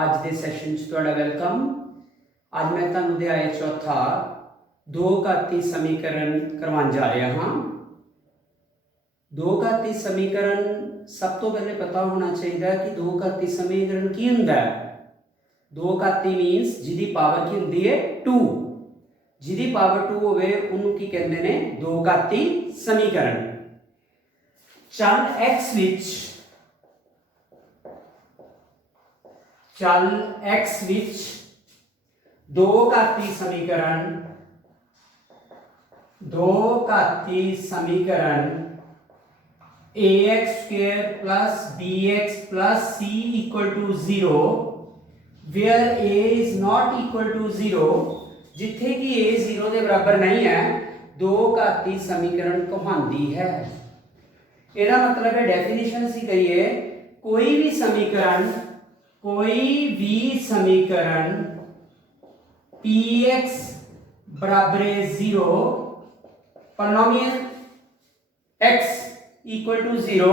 ਅੱਜ ਦੇ ਸੈਸ਼ਨ 'ਚ ਤੁਹਾਡਾ ਵੈਲਕਮ। ਅੱਜ ਮੈਂ ਤੁਹਾਨੂੰ ਅਧਿਆਇ ਚੌਥਾ ਦੋ ਘਾਤੀ ਸਮੀਕਰਨ ਕਰਵਾਉਣ ਜਾ ਰਿਹਾ ਹਾਂ। ਦੋ ਘਾਤੀ ਸਮੀਕਰਨ ਸਭ ਤੋਂ ਪਹਿਲੇ ਪਤਾ ਹੋਣਾ ਚਾਹੀਦਾ ਕਿ ਦੋ ਘਾਤੀ ਸਮੀਕਰਨ ਕੀ ਹੁੰਦਾ ਹੈ। ਦੋ ਘਾਤੀ ਮੀਨਸ ਜਿਹਦੀ ਪਾਵਰ ਕੀ ਹੁੰਦੀ ਹੈ 2, ਜਿਹਦੀ ਪਾਵਰ 2 ਹੋਵੇ ਉਹਨੂੰ ਕੀ ਕਹਿੰਦੇ ਨੇ ਦੋ ਘਾਤੀ ਸਮੀਕਰਨ। ਚਲ x ਵਿੱਚ दो घाती समीकरण ax square plus bx plus c equal to 0 where a is not equal to 0, जिथे कि a 0 के बराबर नहीं है, दो घाती समीकरण कहलाती है। ਇਹਦਾ मतलब है डेफिनेशन सी कहिए कोई भी समीकरण px बराबर 0, पॉलिनोमियल x इक्वल टू 0,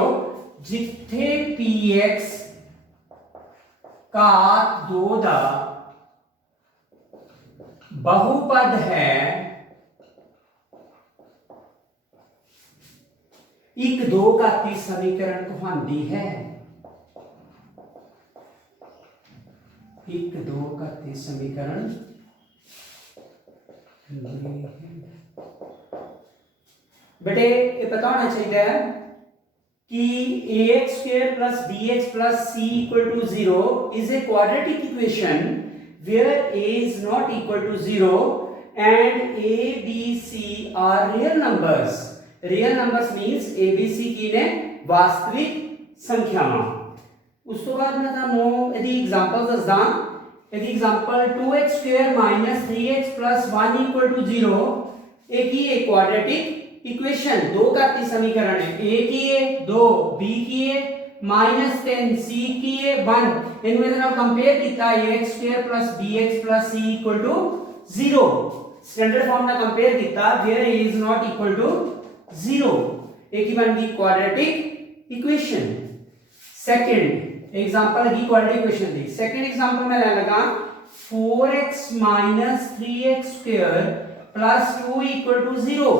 जिथे px घात 2 का बहुपद है, एक दो घाती समीकरण कहलाती है। एक दो घाती समीकरण बेटे ये पता होना चाहिए कि ax square plus bx plus c equal to 0 is a quadratic equation where a is not equal to 0 and a, b, c are real numbers. Real numbers means a, b, c की ने वास्तविक संख्यावां। उस तो बाद मैं ਤੁਹਾਨੂੰ ਇਹਦੀ example ਦੱਸਦਾ। ਇਹਦੀ example 2x square minus 3x plus 1 equal to 0 ਇਹ ਕੀ ਹੈ क्वाड्रेटिक इक्वेशन, दो घाती समीकरण है। a की है 2, b की है -10, c की है 1। इनको ਇਹਦੇ ਨਾਲ ਕੰਪੇਅਰ ਕੀਤਾ ax square plus bx plus c equal to 0, standard form ਨਾਲ ਕੰਪੇਅਰ ਕੀਤਾ where a is not equal to 0। ਇਹ ਕੀ ਬਣ ਗਈ क्वाड्रेटिक इक्वेशन। सेकंड एग्जांपल की क्वाड्रेटिक इक्वेशन दी। सेकंड एग्जांपल में लेने लगा 4x minus 3x square plus 2 equal to 0।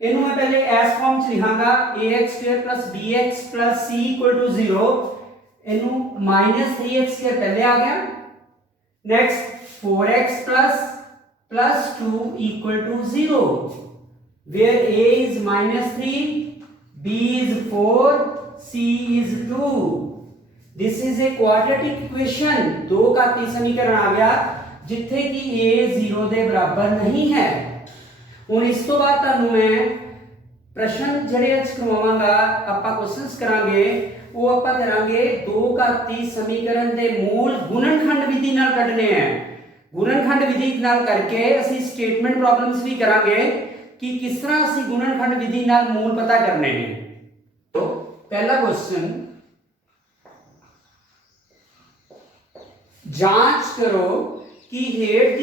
इन्हों मैं पहले एस फॉर्म च लिखांगा ax square plus bx plus c equal to 0। इन्हों minus 3x square पहले आ गया। Next 4x plus 2 equal to 0 where a is -3, b is 4, c is 2। This is a quadratic equation, दो घाती समीकरण आ गया जिथे कि a 0 के बराबर नहीं है। ਹੁਣ ਇਸ ਤੋਂ ਬਾਅਦ ਤੁਹਾਨੂੰ ਮੈਂ ਪ੍ਰਸ਼ਨ ਜਿਹੜੇ ਅੱਜ ਕਰਵਾਵਾਂਗਾ, ਆਪਾਂ ਕੁਐਸਚਨਸ ਕਰਾਂਗੇ, ਉਹ ਆਪਾਂ ਕਰਾਂਗੇ ਦੋ ਘਾਤੀ ਸਮੀਕਰਨ ਦੇ ਮੂਲ ਗੁਣਨਖੰਡ ਵਿਧੀ ਨਾਲ ਕੱਢਨੇ ਆ। ਗੁਣਨਖੰਡ ਵਿਧੀ ਨਾਲ ਕਰਕੇ ਅਸੀਂ ਸਟੇਟਮੈਂਟ ਪ੍ਰੋਬਲਮਸ ਵੀ ਕਰਾਂਗੇ ਕਿ ਕਿਸ ਤਰ੍ਹਾਂ ਅਸੀਂ ਗੁਣਨਖੰਡ ਵਿਧੀ ਨਾਲ ਮੂਲ ਪਤਾ ਕਰਨੇ ਨੇ। तो पहला क्वेश्चन, जांच करो कि हेठ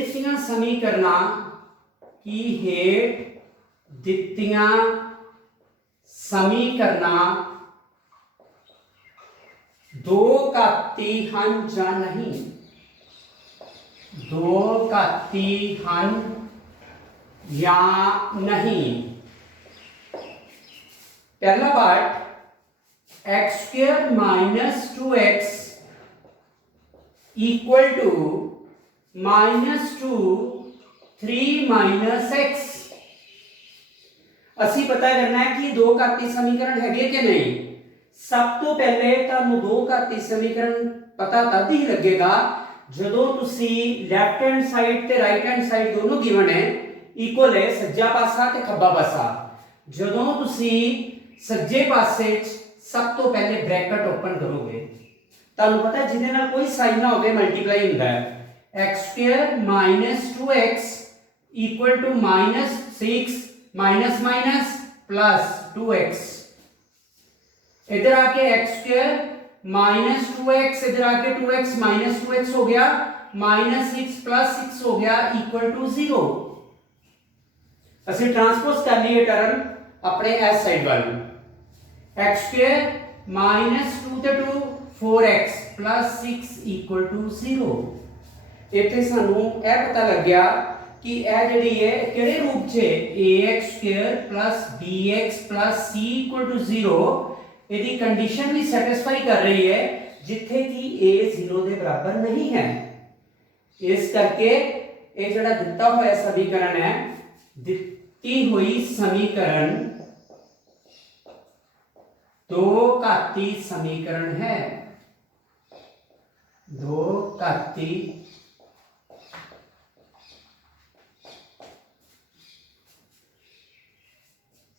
दित्तियां समीकरणां दो घाती हन या नहीं। दो घाती हन या नहीं। पहला part x square minus 2x equal to -2 3 minus x। ਅਸੀਂ ਪਤਾ ਕਰਨਾ ਹੈ ਕਿ ਦੋ ਘਾਤੀ ਸਮੀਕਰਨ ਹੈਗੇ ਕਿ नहीं। सब तो पहले ਤੁਹਾਨੂੰ ਦੋ ਘਾਤੀ ਸਮੀਕਰਨ ਪਤਾ ਤਦ ਹੀ ਲੱਗੇਗਾ ਜਦੋਂ ਤੁਸੀਂ ਲੈਫਟ ਹੈਂਡ ਸਾਈਡ ਤੇ ਰਾਈਟ ਹੈਂਡ ਸਾਈਡ ਦੋਨੋਂ ਗਿਵਨ ਹੈ, ਇਕੁਅਲ ਹੈ, ਸੱਜਾ ਪਾਸਾ ਤੇ ਖੱਬਾ ਪਾਸਾ। ਜਦੋਂ ਤੁਸੀਂ ਸੱਜੇ ਪਾਸੇ सब तो पहले ब्रैकेट ओपन करोगे, ਤੁਹਾਨੂੰ ਪਤਾ ਜਿਹਦੇ ਨਾਲ ਕੋਈ ਸਾਈਨ ਨਾ ਹੋਵੇ ਮਲਟੀਪਲਾਈ ਹੁੰਦਾ ਹੈ। x square minus 2x equal to -6 minus minus plus 2x। इधर आके x square minus 2x, इधर आके 2x minus 2x हो गया, -6 plus 6 हो गया equal to 0। ਅਸੀਂ ट्रांसपोज कर लिए टर्म अपने s साइड वाली। x square minus 2 ਤੇ 2 4x plus 6 equal to 0। इत्थे सानू यह पता लग गया कि यह जिहड़ी है किहड़े रूप च ax square plus bx plus c equal to 0 इहदी condition भी सैटिस्फाई कर रही है जिथे कि a 0 के बराबर नहीं है। इस करके ये जिहड़ा दिता हुआ समीकरण है, दिती हुई समीकरण दो घाती समीकरण है। दो घाती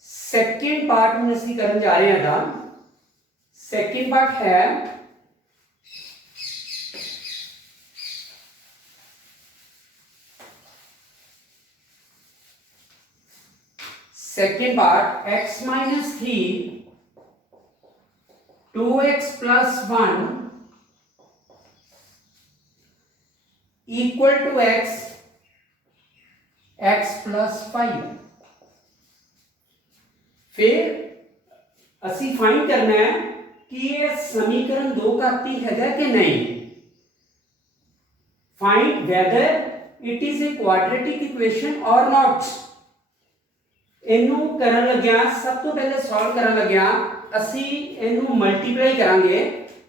सेकेंड पार्ट में ਅਸੀਂ ਕਰਨ ਜਾ ਰਹੇ ਹਾਂ ਤਾਂ सेकेंड पार्ट है second part x minus 3 2x plus 1 equal to x x plus 5। फिर ਅਸੀਂ फाइंड करना है कि यह समीकरण दो घाती है कि नहीं। Find whether it is a quadratic equation और नॉट। इनू करन लग्या सब तो पहले सॉल्व करन लग्या असी इनू मल्टीप्लाई करांगे।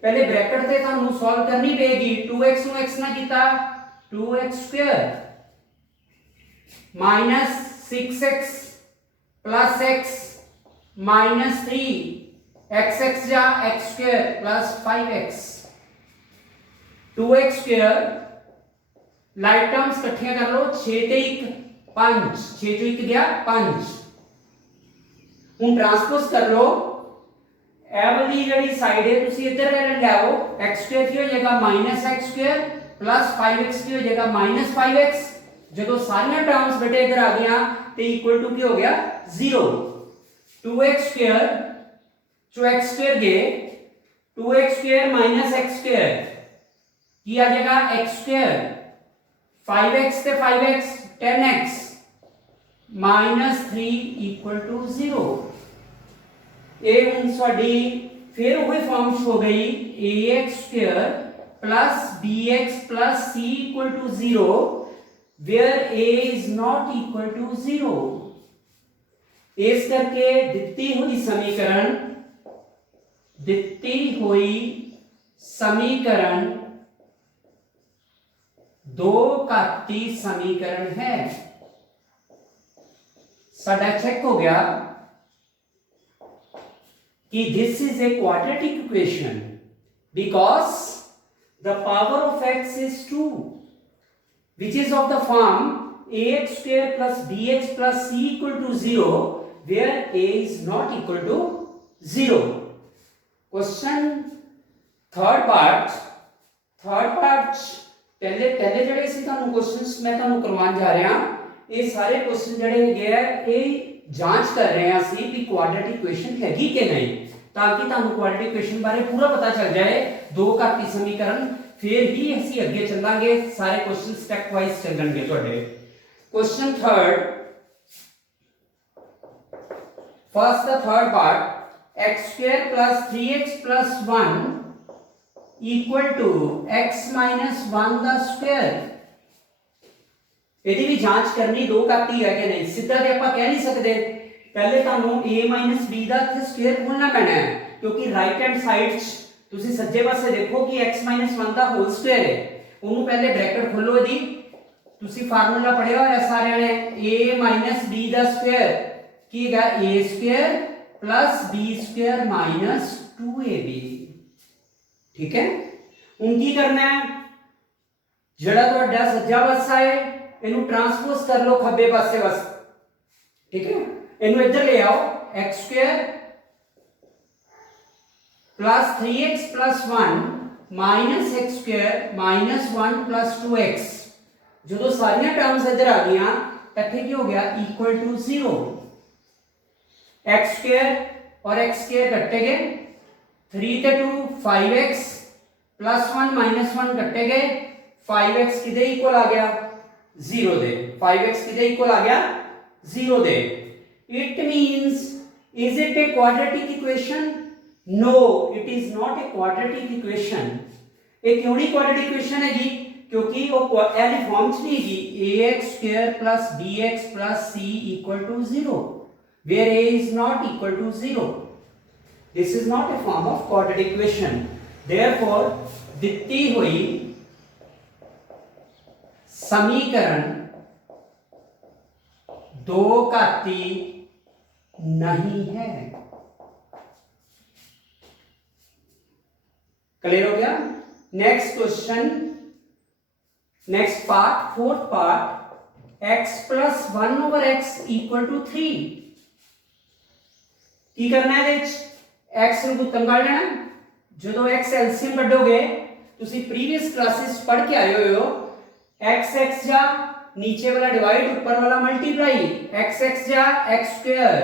पहले ब्रैकेट ते तानू सॉल्व करनी पेगी। 2x नु x ना कीता 2x square minus 6x plus x minus 3 x जा x square plus 5x 2x square like terms इकट्ठियां कर लो 6 ते 1 5 6 तो 1 गया 5। ਹੁਣ ट्रांसपोज कर लो ए वाली ਜਿਹੜੀ ਸਾਈਡ ਹੈ ਤੁਸੀਂ ਇੱਧਰ ਲੈ ਆਓ x स्क्वायर ਕੀ ਹੋ ਜਾਏਗਾ -x स्क्वायर प्लस 5x ਕੀ ਹੋ ਜਾਏਗਾ -5x। ਜਦੋਂ ਸਾਰੀਆਂ ਟਰਮਸ ਬੇਟੇ ਇੱਧਰ ਆ ਗਈਆਂ ਤੇ ਇਕੁਅਲ ਟੂ ਕੀ ਹੋ ਗਿਆ 0। 2x स्क्वायर जो x स्क्वायर गए 2x स्क्वायर -x स्क्वायर की आ जाएगा x स्क्वायर 5x ते 5x 10x -3 इक्वल टू 0। ये हम साडी फिर वही फॉर्म हो गई ax square plus bx plus c equal to 0 where a is not equal to 0। इस करके दिती हुई समीकरण दो घाती समीकरण है। साडा चेक हो गया कि this is a quadratic equation because the power of x is 2 which is of the form ax square plus bx plus c equal to 0 where a is not equal to 0। Question third part पहले जड़े सी तानू questions मैं तानू करवाने जा रहा ये सारे question जड़े है ये जांच कर रहे हैं ਅਸੀਂ कि क्वाड्रेटिक इक्वेशन हैगी कि नहीं ताकि तानू क्वाड्रेटिक इक्वेशन बारे पूरा पता चल जाए दो घाती समीकरण फिर ही ਅਸੀਂ ਅੱਗੇ ਚੱਲਾਂਗੇ सारे क्वेश्चन स्टेप वाइज ਚੱਲਣਗੇ ਤੁਹਾਡੇ। Question third first the third part x square plus 3x plus 1 equal to x minus 1 the square। ਇਹਦੀ ਵੀ ਜਾਂਚ ਕਰਨੀ ਦੋ ਘਾਤੀ ਹੈ ਕਿ ਨਹੀਂ। ਸਿੱਧਾ ਤੇ ਆਪਾਂ ਕਹਿ ਨਹੀਂ ਸਕਦੇ पहले ਤੁਹਾਨੂੰ a b ਦਾ ਇੱਥੇ ਸਕੁਅਰ ਖੋਲਣਾ ਪੈਣਾ ਹੈ ਕਿਉਂਕਿ ਰਾਈਟ ਹੈਂਡ ਸਾਈਡ 'ਚ ਤੁਸੀਂ ਸੱਜੇ ਪਾਸੇ ਦੇਖੋ ਕਿ x 1 ਦਾ ਹੋਲ ਸਕੁਅਰ ਹੈ। ਉਹਨੂੰ ਪਹਿਲੇ ਬ੍ਰੈਕਟ ਖੋਲੋ ਇਹਦੀ। ਤੁਸੀਂ ਫਾਰਮੂਲਾ ਪੜਿਆ ਹੋਇਆ ਸਾਰਿਆਂ ਨੇ a b ਦਾ ਸਕੁਅਰ ਕੀ ਹੈਗਾ a square plus b square minus 2ab। ठीक है ਹੁਣ ਕੀ ਕਰਨਾ ਹੈ ਜਿਹੜਾ ਤੁਹਾਡਾ ਸੱਜਾ ਪਾਸਾ ਹੈ ਇਹਨੂੰ ਟ੍ਰਾਂਸਪੋਜ਼ ਕਰ ਲਓ ਖੱਬੇ ਪਾਸੇ ਬਸ। ਠੀਕ ਹੈ ਇਹਨੂੰ ਇੱਧਰ ਲੈ ਆਓ x square plus 3x plus 1 minus x square minus 1 plus 2x। ਜਦੋਂ ਸਾਰੀਆਂ ਟਰਮਸ ਇੱਧਰ ਆ ਗਈਆਂ ਇੱਥੇ ਕੀ ਹੋ ਗਿਆ इक्वल टू 0। x स्क्वायर और x स्क्वायर कटे गए 3 ते 2 5x प्लस 1 माइनस 1 कटे गए 5x किदे इक्वल आ गया 0 दे। 5x किदे इक्वल आ गया 0 दे। It means is it a quadratic equation no it is not a quadratic equation. ये क्यों नहीं क्वाड्रेटिक इक्वेशन है जी? क्योंकि वो एली फॉर्म च नहीं है ax square plus bx plus c equal to 0 where a is not equal to 0. This is not a form of quadratic equation. Therefore दिती हुई समीकरण दो घाती नहीं है। क्लियर हो गया? Next question, next part, fourth part, x plus 1 over x equal to 3। की करना है? x ਨੂੰ ਗੁੱਤਮ ਕਰ ਲੈਣਾ। ਜਦੋਂ x ਐਲਸੀਐਮ ਕੱਢੋਗੇ, ਤੁਸੀਂ ਪ੍ਰੀਵੀਅਸ ਕਲਾਸਿਸ ਪੜ੍ਹ ਕੇ ਆਏ ਹੋਏ ਹੋ, x x जा नीचे वाला डिवाइड ऊपर वाला मल्टीप्लाई, x x जा x square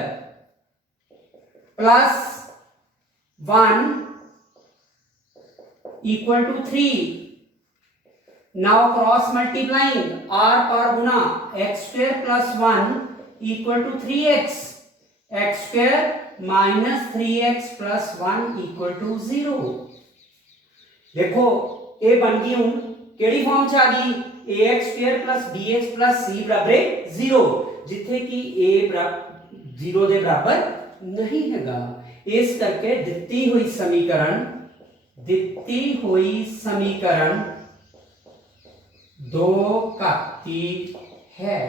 plus 1 equal to 3। Now cross multiplying, r पर गुना x square plus 1 equal to 3x, x square minus 3x plus 1 equal to 0। देखो ये बन गई हूं केड़ी फॉर्म च आ गई? ax square plus bx plus c बराबर 0, जिथे कि a 0 ਦੇ ਬਰਾਬਰ नहीं हैगा। इस करके दिती हुई समीकरण दो घाती है।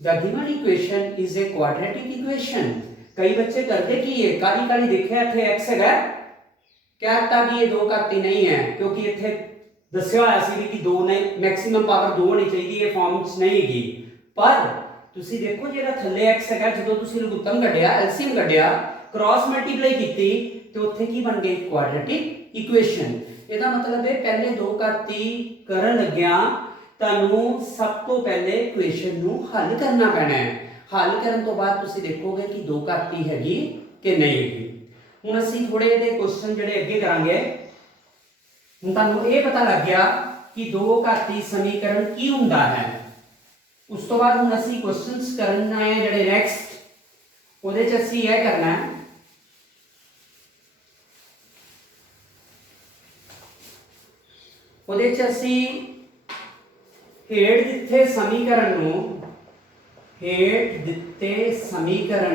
The given equation is a quadratic equation। कई बच्चे करते कि ये काली काली देखे इथे x है, कहता कि ये दो घाती नहीं है, क्योंकि इथे दस्या होया सी कि दो ने मैक्सिमम पावर 2 होनी चाहिए, ये फॉर्म च नहीं हैगी। पर ਤੁਸੀਂ ਦੇਖੋ ਜਿਹੜਾ ਥੱਲੇ x ਹੈਗਾ, ਜਦੋਂ ਤੁਸੀਂ ਲਘੁੱਤਮ ਕੱਢਿਆ, ਐਲਸੀਐਮ ਕੱਢਿਆ, ਕ੍ਰਾਸ ਮਲਟੀਪਲਾਈ ਕੀਤੀ ਤੇ ਉੱਥੇ ਕੀ ਬਣ ਗਈ? ਕੁਆਡਰੇਟਿਕ ਇਕੁਏਸ਼ਨ। ਇਹਦਾ ਮਤਲਬ ਹੈ ਪਹਿਲੇ ਦੋ ਘਾਤੀ ਕਰਨ ਲੱਗਿਆ ਤੁਹਾਨੂੰ ਸਭ ਤੋਂ ਪਹਿਲੇ ਇਕੁਏਸ਼ਨ ਨੂੰ ਹੱਲ ਕਰਨਾ ਪੈਣਾ ਹੈ। ਹੱਲ ਕਰਨ ਤੋਂ ਬਾਅਦ ਤੁਸੀਂ ਦੇਖੋਗੇ ਕਿ ਦੋ ਘਾਤੀ ਹੈਗੀ ਕਿ ਨਹੀਂ ਹੈਗੀ। ਹੁਣ ਅਸੀਂ ਥੋੜੇ ਜਿਹੇ ਕੁਐਸਚਨ ਜਿਹੜੇ ਅੱਗੇ ਕਰਾਂਗੇ। ਹੁਣ ਤੁਹਾਨੂੰ ਇਹ ਪਤਾ ਲੱਗ ਗਿਆ ਕਿ ਦੋ ਘਾਤੀ ਸਮੀਕਰਨ ਕੀ ਹੁੰਦਾ ਹੈ। उस तो बाद हम असी क्वेश्चंस करना है जड़े नेक्स्ट, ਉਹਦੇ ਚ ਅਸੀਂ ਇਹ करना है, ਉਹਦੇ ਚ ਅਸੀਂ ਹੇਠ ਦਿੱਤੇ ਸਮੀਕਰਨ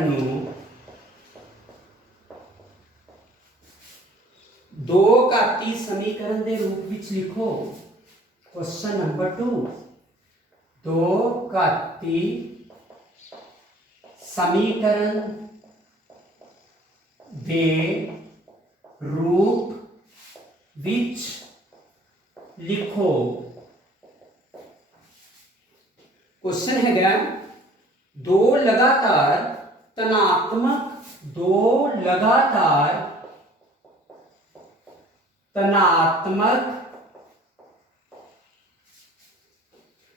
ਨੂੰ ਦੋ ਘਾਤੀ ਸਮੀਕਰਨ ਦੇ ਰੂਪ ਵਿੱਚ ਲਿਖੋ। क्वेश्चन नंबर 2, दो घाती समीकरण दे रूप विच लिखो। क्वेश्चन है दो लगातार तनात्मक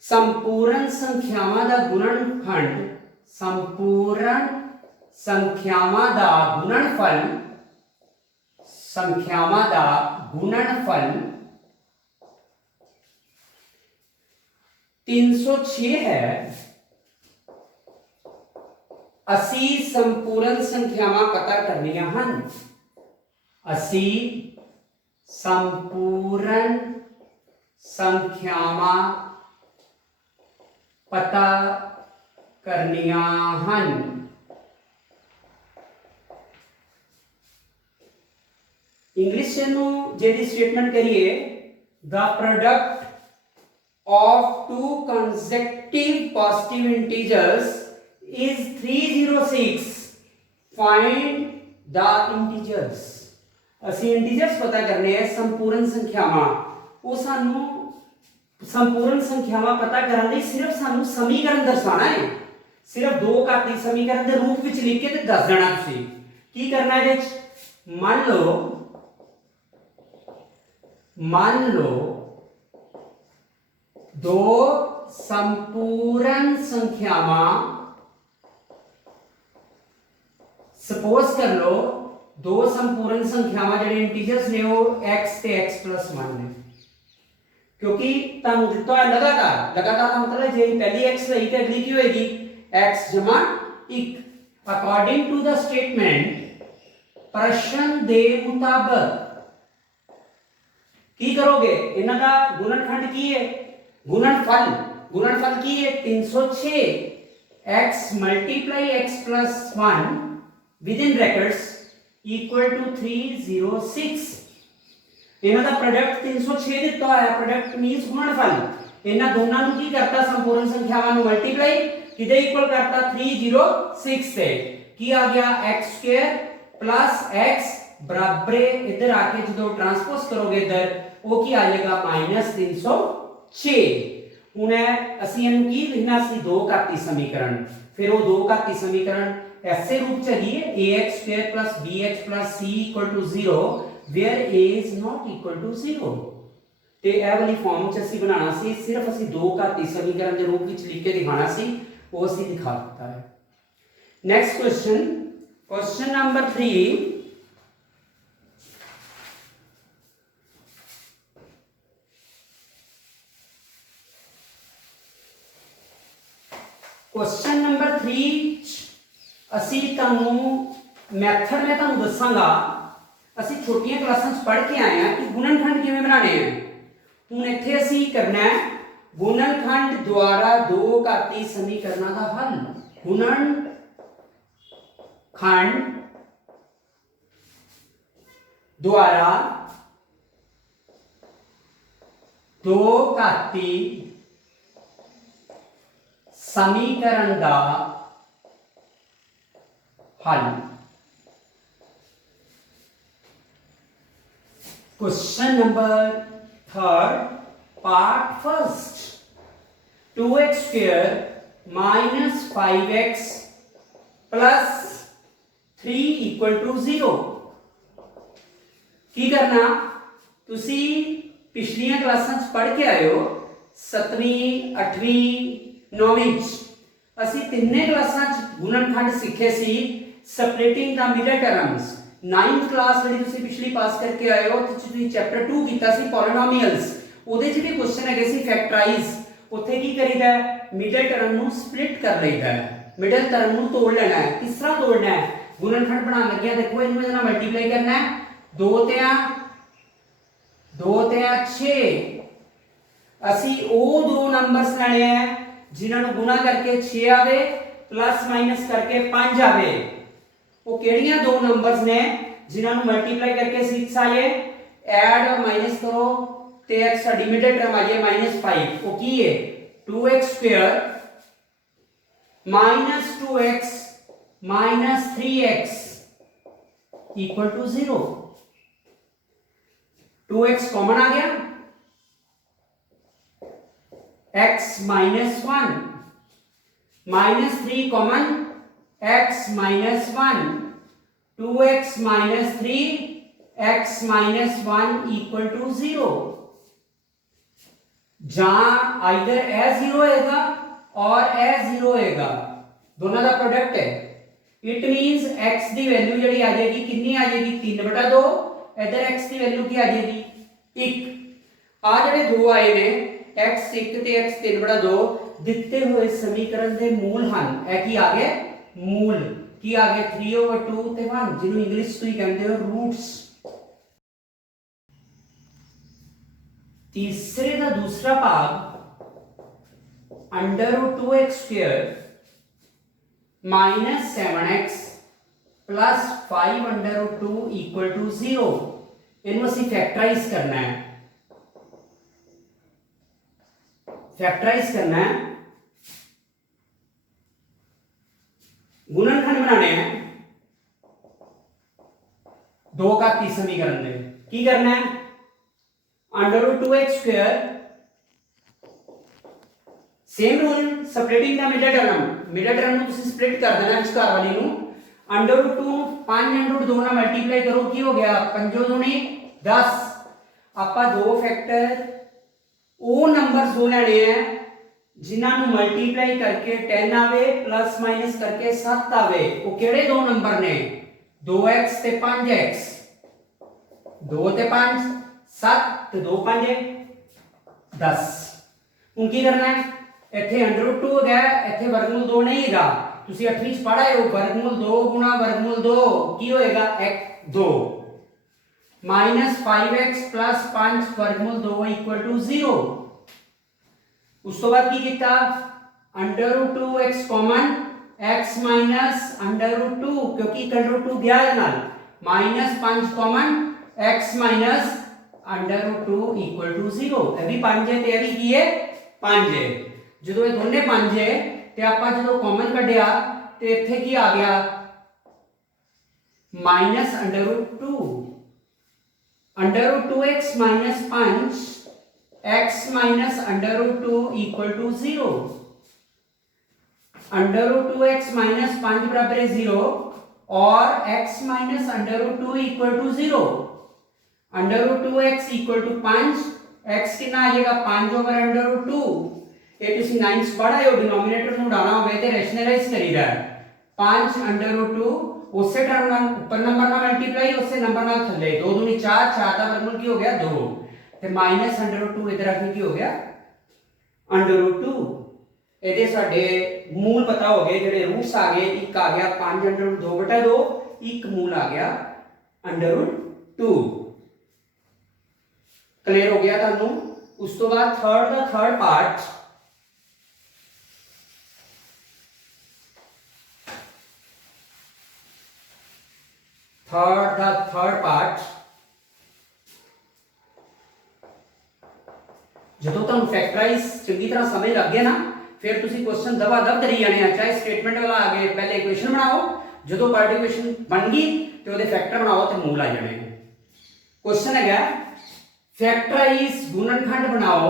संपूर्ण संख्यावां दा गुणनखंड, संपूर्ण संख्यावां दा गुणनफल 306 है। असी संपूर्ण संख्यावां पता करनियां हन। असी संपूर्ण संख्यावां पता करनिया हन। इंग्लिश जेदी स्टेटमेंट करिए, the product of to consecutive positive integers is 306, find the integers. असी इंटीजर्स पता करने हैं, संपूर्ण संख्यावां, वो सानू संपूर्ण संख्यावां पता करने लिए सिर्फ सानू समीकरण दर्शाना है। सिर्फ दो घाती समीकरण के रूप में लिख के दस देना। तुसीं की करना है? मान लो दो संपूर्ण संख्यावां, सपोज कर लो दो संपूर्ण संख्यावां जिहड़े इंटीजर्स ने वो x ते x + 1 ने। क्योंकि तुहानू दिता है लगातार का मतलब जे पहली x लई ते अगली की होएगी x = 1। According to the statement प्रश्न दे मुताबिक की करोगे, इन्हां दा गुणनखंड की है, गुणनफल की है 306 x multiply x plus 1 with in brackets equal to 306। इन्हां दा प्रोडक्ट 306 दिता है, प्रोडक्ट मींस गुणनफल। इन्हां दोनों ਨੂੰ ਕੀ ਕਰਤਾ, संपूर्ण संख्यावां ਨੂੰ मल्टीप्लाई किदे इक्वल करता 306 से, की आ गया x स्क्वायर प्लस x बराबर इधर आके जो ट्रांसपोज करोगे इधर वो की आ जाएगा -306। हुण ਅਸੀਂ ਇਹਨੂੰ ਕੀ ਲਿਖਣਾ ਸੀ, दो घाती समीकरण। फिर वो दो घाती समीकरण ऐसे रूप ਚ ਹੈਗੀ ਹੈ ax² bx c 0 where a is not equal to 0। ਤੇ ਇਹ ਵਾਲੀ ਫਾਰਮ ਚ ਅਸੀਂ ਬਣਾਉਣਾ ਸੀ, ਸਿਰਫ ਅਸੀਂ ਦੋ ਘਾਤੀ ਸਮੀਕਰਨ ਦੇ ਰੂਪ ਵਿੱਚ ਲਿਖ ਕੇ ਦਿਖਾਣਾ ਸੀ, वो ਅਸੀਂ दिखा ਦਿੱਤਾ है। Next question number 3। Question number 3 ਅਸੀਂ ਤੁਹਾਨੂੰ ਮੈਥਡ ਮੈਂ ਤੁਹਾਨੂੰ ਦੱਸਾਂਗਾ। ਅਸੀਂ ਛੋਟੀਆਂ ਕਲਾਸਾਂ 'ਚ ਪੜ੍ਹ ਕੇ ਆਏ ਹਾਂ ਕਿ ਗੁਣਨਖੰਡ ਕਿਵੇਂ ਬਣਾਉਣੇ ਆ। ਹੁਣ ਇੱਥੇ ਅਸੀਂ ਕਰਨਾ ਹੈ गुणनखंड द्वारा दो घाती समीकरणों का हल। गुणनखंड द्वारा दो घाती समीकरण का हल। Question number 3 part first, 2x square minus 5x plus 3 equal to 0। की करना, तुसी पिछलियां क्लासां च पढ़ के आए हो 7वीं 8वीं 9वीं ਅਸੀਂ ਤਿੰਨੇ ਕਲਾਸਾਂ ਚ ਗੁਣਨਖੰਡ ਸਿੱਖੇ ਸੀ, ਸਪਲਿਟਿੰਗ ਦਾ ਮਿਡਲ ਟਰਮਸ। 9th ਕਲਾਸ ਜਿਹੜੀ ਤੁਸੀਂ ਪਿਛਲੀ ਪਾਸ ਕਰਕੇ ਆਏ ਹੋ, ਉੱਥੇ ਤੁਸੀਂ ਚੈਪਟਰ 2 ਕੀਤਾ ਸੀ ਪੋਲੀਨੋਮੀਅਲਸ। ਉਹਦੇ ਚ ਵੀ ਕੁਐਸਚਨ ਹੈਗੇ ਸੀ ਫੈਕਟਰਾਈਜ਼। ਉੱਥੇ ਕੀ ਕਰੀਦਾ, ਮਿਡਲ ਟਰਮ ਨੂੰ ਸਪਲਿਟ ਕਰ ਲਈਦਾ ਹੈ, ਮਿਡਲ ਟਰਮ ਨੂੰ ਤੋੜ ਲੈਣਾ ਹੈ। ਕਿਸ ਤਰ੍ਹਾਂ ਤੋੜਨਾ ਹੈ, ਗੁਣਨਖੰਡ ਬਣਾਉਣ ਲੱਗਿਆ ਦੇਖੋ ਇਹਨੂੰ ਇਹਦੇ ਨਾਲ ਮਲਟੀਪਲਾਈ ਕਰਨਾ ਹੈ। 2 ਤੇ 6 ਅਸੀਂ ਉਹ ਦੋ ਨੰਬਰਸ ਲੈਣੇ ਆ जिन्हां नूं गुणा करके 6 आवे प्लस माइनस करके 5 आवे। वो केड़ियां दो नंबर्स ने जिन्हां नूं मल्टीप्लाई करके 6 आए, ऐड और माइनस करो ते x साडी मिडल टर्म आ जाए -5। वो की है 2x square minus 2x minus 3x equal to 0। 2x common आ गया, x minus 1 minus 3 common, x minus 1 2x minus 3 x minus 1 equal to 0। जहां आइदर ए 0 होएगा और ए 0 होएगा, दोनों का प्रोडक्ट है। इट मींस x की वैल्यू जड़ी आ जाएगी कितनी आ जाएगी 3/2। इधर x की वैल्यू की आ जाएगी 1। आ जड़े दो आए ने x 1 ਤੇ x 3/2 ਦਿੱਤੇ ਹੋਏ ਸਮੀਕਰਨ ਦੇ ਮੂਲ ਹਨ। ਇਹ ਕੀ ਆ ਗਿਆ, ਮੂਲ ਕੀ ਆ ਗਿਆ 3/2 ਤੇ 1, ਜਿਹਨੂੰ ਇੰਗਲਿਸ਼ ਤੋਂ ਹੀ ਕਹਿੰਦੇ ਹੋ ਰੂਟਸ। तीसरे का दूसरा भाग √2x square minus 7x plus 5 √2 equal to 0। इनको असी फैक्टराइज करना है, फैक्टराइज करना है, गुणनखंड बनाने हैं दो घाती समीकरण में। की करना है √2x square, same rule splitting the middle term ਨੂੰ ਤੁਸੀਂ ਸਪਲਿਟ ਕਰ ਦੇਣਾ ਵਿਚਕਾਰ ਵਾਲੀ ਨੂੰ। √2 5 ਨਾਲ ਮਲਟੀਪਲਾਈ ਕਰੋ, ਕੀ ਹੋ ਗਿਆ 5 दूनी 10। ਆਪਾਂ ਦੋ ਫੈਕਟਰ ਉਹ ਨੰਬਰਸ ਹੋ ਲੈਣੇ ਆ ਜਿਨ੍ਹਾਂ ਨੂੰ ਮਲਟੀਪਲਾਈ ਕਰਕੇ 10 ਆਵੇ ਪਲੱਸ ਮਾਈਨਸ ਕਰਕੇ 7 ਆਵੇ। ਉਹ ਕਿਹੜੇ ਦੋ ਨੰਬਰ ਨੇ 2x ਤੇ 5x। 2 ਤੇ 5 7 ਤੇ 2 5 10। ਹੁਣ ਕੀ ਕਰਨਾ ਹੈ, ਇੱਥੇ √2 ਹੋ ਗਿਆ, ਇੱਥੇ ਵਰਗਮੂਲ 2 ਨਹੀਂ ਹੈਗਾ तुसी 8वीं च पढ़ा हो वर्गमूल 2 गुणा वर्गमूल 2 की होएगा x 2 माइनस 5x प्लस 5 वर्गमूल 2 इक्वल टू 0। उस तो बाद की किया under root 2x common x minus under root 2 क्योंकि अंडर रूट 2 गया है नाल minus 5 common x minus under root 2 equal to 0। ये भी 5 है ते ये भी की है 5 है। ਜਦੋਂ ਇਹ ਦੋਨੇ 5 ਹੈ ਤੇ ਆਪਾਂ ਜਦੋਂ ਕਾਮਨ ਕੱਢਿਆ ਤੇ ਇੱਥੇ ਕੀ ਆ ਗਿਆ minus under root 2 under root 2x minus 5 x minus under root 2 equal to 0। Under root 2x minus 5 बराबर है 0 और x minus under root 2 equal to 0। Under root 2x equal to 5 x कितना आ जाएगा 5 ओवर अंडर रूट 2। ये तुसी 9th पढ़ा है denominator नु डालना होवे ते रैशनलाइज करीदा 5 अंडर रूट 2 उससे टर्म नाल ऊपर नंबर नाल मल्टीप्लाई उससे नंबर नाल थल्ले 2 दूनी 4 4 का वर्गमूल की हो गया 2 ਤੇ ਮਾਈਨਸ ਅੰਡਰ ਰੂਟ 2 ਇਧਰ ਆ ਕੇ ਕੀ ਹੋ ਗਿਆ ਅੰਡਰ ਰੂਟ 2। ਇਹਦੇ ਸਾਡੇ ਮੂਲ ਪਤਾ ਹੋ ਗਏ ਜਿਹੜੇ ਰੂਟਸ ਆ ਗਏ ਇੱਕ ਆ ਗਿਆ 5 ਅੰਡਰ ਰੂਟ 2/2 ਇੱਕ ਮੂਲ ਆ ਗਿਆ ਅੰਡਰ ਰੂਟ 2। ਕਲੀਅਰ ਹੋ ਗਿਆ ਤੁਹਾਨੂੰ। ਉਸ ਤੋਂ ਬਾਅਦ ਥਰਡ ਪਾਰਟ थर्ड पार्ट ਜਦੋਂ ਤੁਹਾਨੂੰ ਫੈਕਟਰਾਈਜ਼ ਚੰਗੀ ਤਰ੍ਹਾਂ ਸਮਝ ਲੱਗ ਗਿਆ ਨਾ ਫਿਰ ਤੁਸੀਂ ਕੁਐਸਚਨ ਦਵਾ ਦਵ ਕਰੀ ਜਾਣੇ ਆ ਚਾਹੇ ਸਟੇਟਮੈਂਟ ਵਾਲਾ ਆ ਗਏ ਪਹਿਲੇ ਇਕੁਏਸ਼ਨ ਬਣਾਓ ਜਦੋਂ ਪਾਰਟੀਕੂਏਸ਼ਨ ਬਣ ਗਈ ਤੇ ਉਹਦੇ ਫੈਕਟਰ ਬਣਾਓ ਤੇ ਮੂਲ ਆ ਜਾਣੇ। ਕੁਐਸਚਨ ਹੈਗਾ ਫੈਕਟਰਾਈਜ਼ ਗੁਣਨਖੰਡ ਬਣਾਓ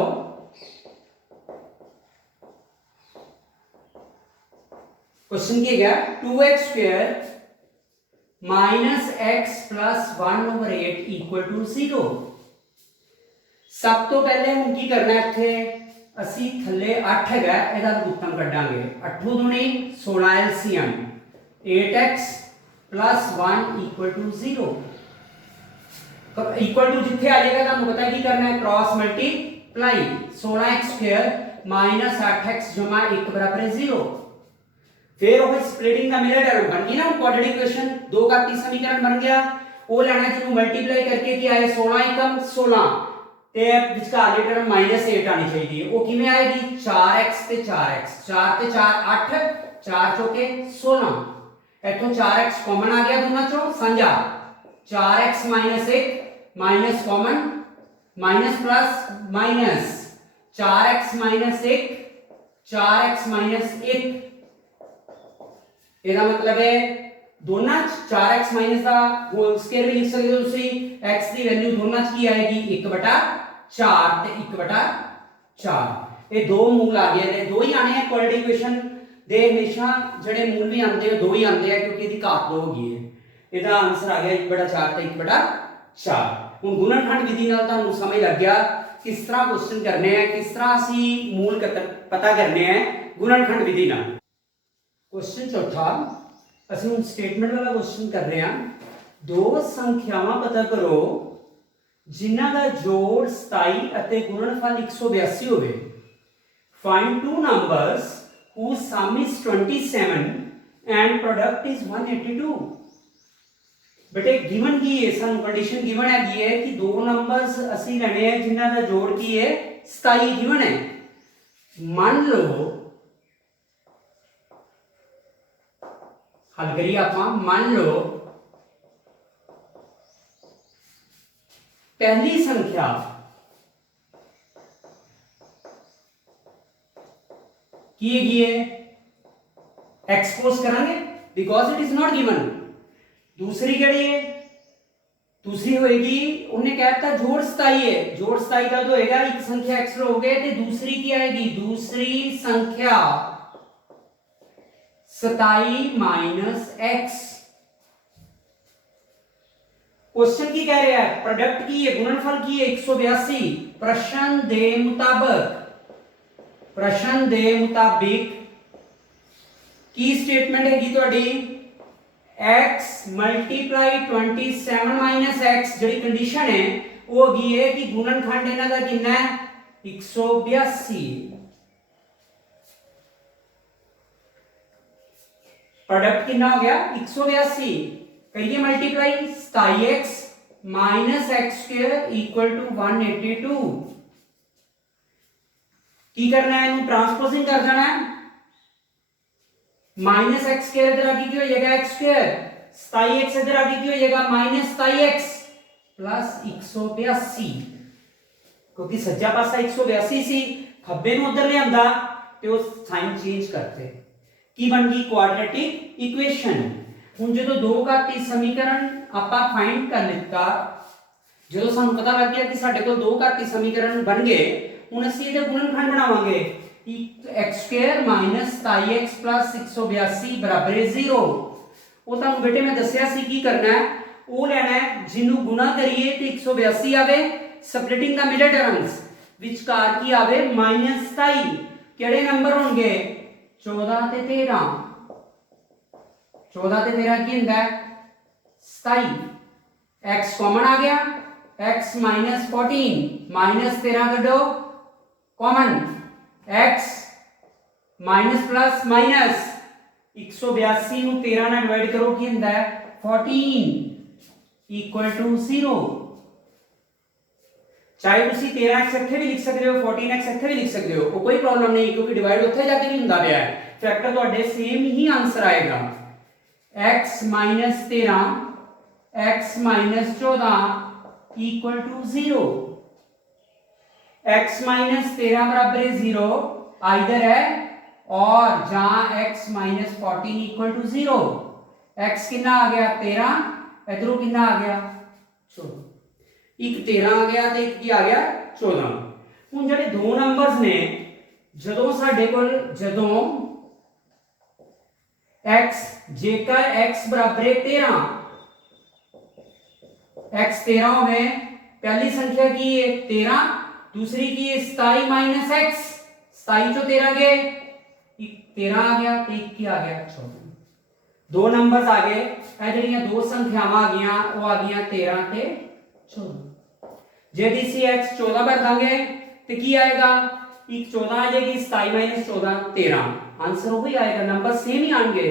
क्वेश्चन की है 2x square minus x plus 1 over 8 equal to 0। सब तो पहले हम की करना है इत्थे ਅਸੀਂ ਥੱਲੇ 8 ਹੈਗਾ ਇਹਦਾ ਲਘੁੱਤਮ ਕੱਢਾਂਗੇ 8 दूनी 16 LCM 8x plus 1 equal to 0 equal to जिथे आ जाएगा ਤੁਹਾਨੂੰ पता है की करना है cross multiply 16x square minus 8x जमा 1 बराबर है 0। फिर वो स्प्लिटिंग का मिरर टर्म बन गई ना क्वाड्रेटिक इक्वेशन 2 का 3 समीकरण बन गया वो लेना है जिसको मल्टीप्लाई करके क्या आए 16 एकम 16 ते विचकार वाली टर्म -8 आनी चाहिए वो किवें आएगी 4x ते 4x 4 ते 4 8 4 चौके 16 इथों 4x कॉमन आ गया दोनों चों साझा 4x -1 minus common minus plus minus 4x -1 4x -1 ਇਹਦਾ ਮਤਲਬ ਹੈ ਦੋਨਾਂ ਚ 4x ਮਾਈਨਸ ਦਾ ਹੋਲ ਸਕੁਅਰ ਵੀ ਲਿਖ ਸਕਦੇ ਹੋ ਤੁਸੀਂ x ਦੀ ਵੈਲਿਊ ਦੋਨਾਂ ਚ ਕੀ ਆਏਗੀ 1/4 ਤੇ 1/4 ਇਹ ਦੋ ਮੂਲ ਆ ਗਏ ਨੇ ਦੋ ਹੀ ਆਣੇ ਆ ਕੁਆਡਰੇਟਿਕ ਇਕੁਏਸ਼ਨ ਦੇ ਹਮੇਸ਼ਾ ਜਿਹੜੇ ਮੂਲ ਵੀ ਆਉਂਦੇ ਆ ਦੋ ਹੀ ਆਉਂਦੇ ਆ ਕਿਉਂਕਿ ਇਹਦੀ ਘਾਤ ਦੋ ਹੋ ਗਈ ਹੈ। ਇਹਦਾ ਆਨਸਰ ਆ ਗਿਆ 1/4 ਤੇ 1/4। ਹੁਣ ਗੁਣਨਖੰਡ ਵਿਧੀ ਨਾਲ ਤੁਹਾਨੂੰ ਸਮਝ ਲੱਗ ਗਿਆ ਕਿਸ ਤਰ੍ਹਾਂ ਕੁਐਸਚਨ ਕਰਨੇ ਆ ਕਿਸ ਤਰ੍ਹਾਂ ਅਸੀਂ ਮੂਲ ਪਤਾ ਕਰਨੇ ਆ ਗੁਣਨਖੰਡ ਵਿਧੀ ਨਾਲ। क्वेश्चन चौथा ਅਸੀਂ ਹੁਣ ਸਟੇਟਮੈਂਟ ਵਾਲਾ ਕੁਐਸਚਨ ਕਰ ਰਹੇ ਹਾਂ ਦੋ ਸੰਖਿਆਵਾਂ ਪਤਾ ਕਰੋ ਜਿਨ੍ਹਾਂ ਦਾ ਜੋੜ 27 ਅਤੇ ਗੁਣਨਫਲ 182 ਹੋਵੇ। Find two numbers whose sum is 27 and product is 182। बेटे गिवन की है ਸਾਨੂੰ ਕੰਡੀਸ਼ਨ ਗਿਵਨ ਹੈਗੀ ਹੈ ਕਿ ਦੋ ਨੰਬਰਸ ਅਸੀਂ ਲੈਣੇ ਹੈ ਜਿਨ੍ਹਾਂ ਦਾ ਜੋੜ ਕੀ ਹੈ 27 ਗਿਵਨ ਹੈ। ਮੰਨ ਲਓ हल करिए आप मान लो पहली संख्या की है एक्सपोज करांगे because it is not given. दूसरी केड़ी है दूसरी होएगी उन्हें कहता जोड़ 27 है जोड़ 27 का तो होएगा एक संख्या एक्स्ट्रा हो गए तो दूसरी की आएगी दूसरी संख्या 27 माइनस x। क्वेश्चन की कह रहा है प्रोडक्ट की है गुणनफल की है 182। प्रश्न दे मुताबिक की स्टेटमेंट हैगी ਤੁਹਾਡੀ x मल्टीप्लाई 27 माइनस x ਜਿਹੜੀ ਕੰਡੀਸ਼ਨ ਹੈ ਉਹ ਹੈਗੀ ਹੈ ਕਿ ਗੁਣਨਖੰਡ ਇਹਨਾਂ ਦਾ ਕਿੰਨਾ ਹੈ 182। प्रोडक्ट कितना हो गया 182 करिए multiply 27x minus X square equal to 182 की करना है इनू ट्रांसपोजिंग कर देना है माइनस एक्स स्क्वायर इधर आगे की हो जाएगा एक्स स्क्वायर 27x इधर आगे की हो जाएगा माइनस 27x प्लस 182 क्योंकि सज्जा पासा 182 सी खब्बे ਨੂੰ ਉਧਰ ਲਿਆਂਦਾ ਤੇ ਉਹ ਸਾਈਨ ਚੇਂਜ ਕਰਤੇ ਕੀ ਬਣ ਗਈ ਕੁਆਡ੍ਰੈਟਿਕ ਇਕੁਏਸ਼ਨ ਹੁਣ ਜਦੋਂ ਦੋ ਘਾਤੀ ਸਮੀਕਰਨ ਆਪਾਂ ਫਾਈਂਡ ਕਰ ਲਿੱਤਾ ਜਦੋਂ ਸਾਨੂੰ ਪਤਾ ਲੱਗ ਗਿਆ ਕਿ ਸਾਡੇ ਕੋਲ ਦੋ ਘਾਤੀ ਸਮੀਕਰਨ ਬਣ ਗਏ ਹੁਣ ਅਸੀਂ ਇਹਦੇ ਗੁਣਨਖੰਡ ਬਣਾਵਾਂਗੇ x² - 27x 182 बराबर 0 ਉਹ ਤੁਹਾਨੂੰ ਬੇਟੇ ਮੈਂ ਦੱਸਿਆ ਸੀ ਕੀ ਕਰਨਾ ਹੈ ਉਹ ਲੈਣਾ ਹੈ ਜਿਹਨੂੰ ਗੁਣਾ ਕਰੀਏ ਤੇ 182 ਆਵੇ ਸਪਲਿਟਿੰਗ ਦਾ ਮਿਡਲ ਟਰਮਸ ਵਿਚਕਾਰ ਕੀ ਆਵੇ -27 ਕਿਹੜੇ ਨੰਬਰ ਹੋਣਗੇ 14 ਤੇ 13 14 ਤੇ 13 ਕੀ ਹੁੰਦਾ ਹੈ 27 x ਕਾਮਨ ਆ ਗਿਆ x - 14 -13 ਕੱਢੋ common x minus plus minus 182 ਨੂੰ 13 ਨਾਲ ਡਿਵਾਈਡ ਕਰੋ ਕੀ ਹੁੰਦਾ ਹੈ 14 ਇਕੁਅਲ ਟੂ 0 ਚਾਹੇ ਤੁਸੀਂ 13x ਇੱਥੇ ਵੀ ਲਿਖ ਸਕਦੇ ਹੋ 14x ਇੱਥੇ ਵੀ ਲਿਖ ਸਕਦੇ ਹੋ ਉਹ ਕੋਈ ਪ੍ਰੋਬਲਮ ਨਹੀਂ ਕਿਉਂਕਿ ਡਿਵਾਈਡ ਉੱਥੇ ਜਾ ਕੇ ਵੀ ਹੁੰਦਾ ਪਿਆ ਹੈ ਫੈਕਟਰ ਤੁਹਾਡੇ ਸੇਮ ਹੀ ਆਨਸਰ ਆਏਗਾ x - 13 x - 14 equal to 0 x - 13 बराबर 0 इधर है और जहां x - 14 इक्वल टू 0 x कितना आ गया 13 इधरों कितना आ गया 14 एक 13 आ गया ਤੇ ਇੱਕ ਕੀ ਆ ਗਿਆ 14 ਹੁਣ ਜਿਹੜੇ ਦੋ ਨੰਬਰਸ ਨੇ ਜਦੋਂ ਸਾਡੇ ਕੋਲ ਜਦੋਂ x ਜੇਕਰ x ਬਰਾਬਰ 13 x 13 होवे पहली संख्या की है 13 दूसरी की है 27 माइनस x 27 चो 13 गए 13 आ गया तो 1 की आ गया 14 दो नंबर्स आ गए ਇਹ ਜਿਹੜੀਆਂ ਦੋ ਸੰਖਿਆਵਾਂ ਆ ਗਈਆਂ ਉਹ ਆ ਗਈਆਂ 13 ਤੇ 14 ਜੇ ਅਸੀਂ x 14 ਭਰ ਦਾਂਗੇ ਤੇ ਕੀ ਆਏਗਾ ਇੱਕ 14 ਆ ਜਾਏਗੀ 27 14 13 ਆਨਸਰ ਉਹ ਹੀ ਆਏਗਾ ਨੰਬਰ ਸੇਮ ਹੀ ਆਣਗੇ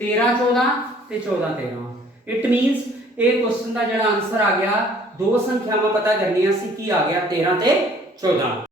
13 14 ਤੇ 14 13 ਇਟ ਮੀਨਸ ਇਹ ਕੁਐਸਚਨ ਦਾ ਜਿਹੜਾ ਆਨਸਰ ਆ ਗਿਆ ਦੋ ਸੰਖਿਆਵਾਂ ਪਤਾ ਕਰਨੀਆਂ ਸੀ ਕੀ ਆ ਗਿਆ 13 ਤੇ 14